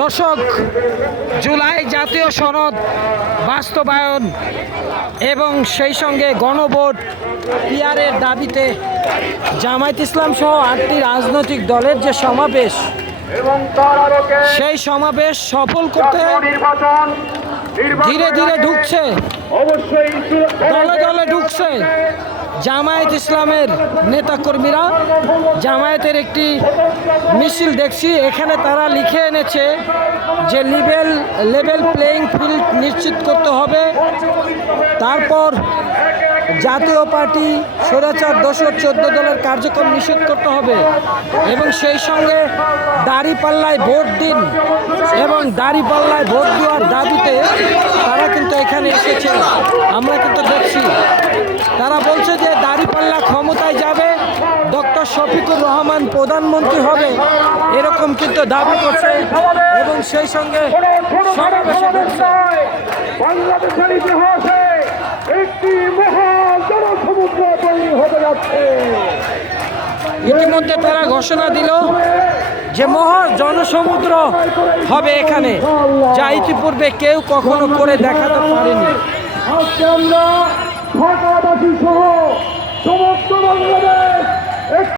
দর্শক জুলাই জাতীয় সনদ বাস্তবায়ন এবং সেই সঙ্গে গণভোট পিয়ারের দাবিতে জামায়াত ইসলাম সহ আটটি রাজনৈতিক দলের যে সমাবেশ সেই সমাবেশ সফল করতে ধীরে ধীরে ঢুকছে। অবশ্যই দলে দলে ঢুকছে। জামায়াত ইসলামের নেতাকর্মীরা জামায়াতের একটি মিছিল দেখছি, এখানে তারা লিখে এনেছে যে লেভেল লেভেল প্লেয়িং ফিল্ড নিশ্চিত করতে হবে। তারপর জাতীয় পার্টি স্বৈরাচার দশর চোদ্দ দলের কার্যক্রম নিষেধ করতে হবে এবং সেই সঙ্গে দাড়িপাল্লায় ভোট দিন এবং দাড়িপাল্লায় ভোট দেওয়ার দাবিতে তারা কিন্তু এখানে এসেছে। তারা বলছে যে দাড়িপাল্লা ক্ষমতায় যাবে ডক্টর শফিকুর রহমান প্রধানমন্ত্রী হবে এরকম কিন্তু দাবি করছে এবং সেই সঙ্গে বাংলাদেশের ইতিহাসে একটি মহা জনসমুদ্র তৈরি হতে যাচ্ছে। ইতিমধ্যে তারা ঘোষণা দিল যে মহা জনসমুদ্র হবে এখানে যা ইতিপূর্বে কেউ কখনো করে দেখাতে পারেনি। আজকে আমরা ঢাকাবাসী সহ সমস্ত বাংলাদেশ